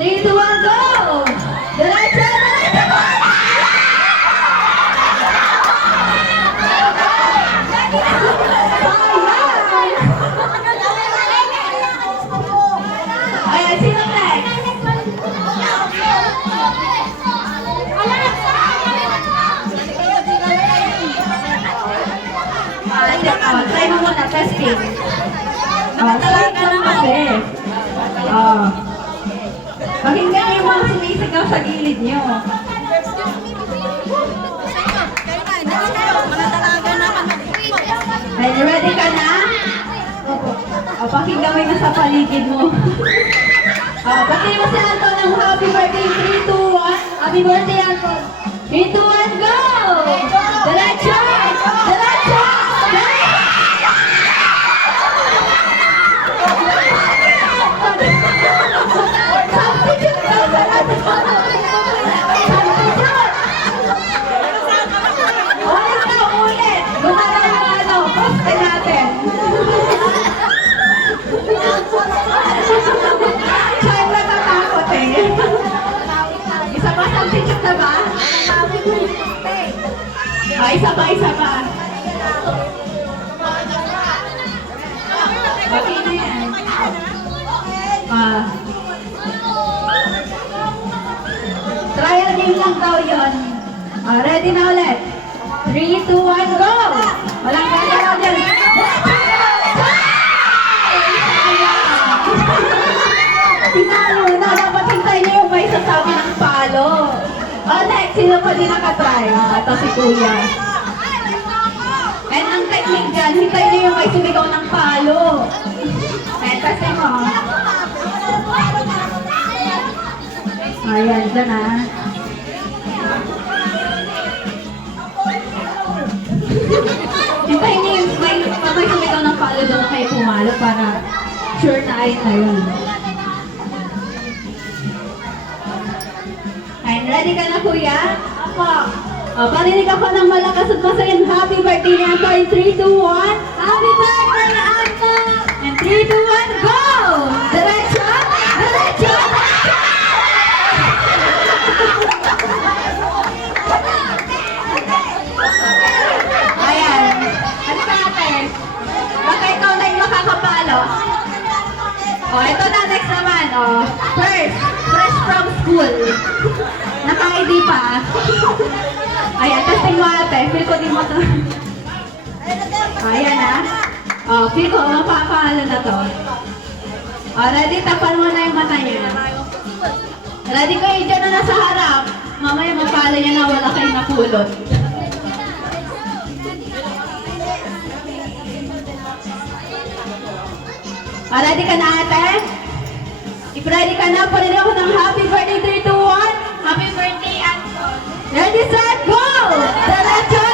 3, 2, 1, go! Diretso, diretso! Ayan, sino next? Try mo muna, testing. Start lang kasi. Pakinggan niyo yung mga sumisigaw sa gilid niyo. Ay, ready ka na? Pakinggan mo yung nasa paligid mo. Pati mo si Anton ng happy birthday. 3, 2, 1. Happy birthday, Anton. 3, 2, 1, go! Diretso! Diretso! Substitute daw sa natin. Substitute! Ulit na, ulit! Gumagalaw yung ano, poste natin. Siya yung natatakot eh. Isa ba? Substitute na ba? Isa pa, isa pa. Okay na yan. Trial game lang daw yun. Ready na ulit. 3, 2, 1, go! Walang gagalaw dyan. Tinalo na. Dapat hintayin niyo yung may sasabi ng palo. Next, sino pa din nakatry? Ito si Kuya. And ang technique dyan, hintayin niyo yung may sumigaw ng palo. Kasi mo. Ayan, dyan ah. Hintayin niyo yung may sumigaw ng palo doon na kayo pumalo para sure na ayun na yun. Ayan, ready ka na kuya? Apo. Parinig ako ng malakas at masayin. Happy birthday ni Anton. 3, 2, 1. Happy birthday na Anton! And 3, 2, 1, go! Diretso! Diretso! Ayan. Ano ka ate? Baka ikaw na yung makakapalo. Ito na next naman. First, fresh from school. Naka-ID pa. Ayan, testing mo ate. Feel ko di mo to. Ayan ah. Feel ko, mapapalo na to. Ready? Tapan mo na yung mata niya. Ready ko yung dyan na nasa harap. Mamaya mapalo niya na wala kayong napulot. Ready ka na ate? If ready ka na, parinig ako ng happy birthday 3, 2, 1. Happy birthday, Anton. Ready, set, go! Diretso!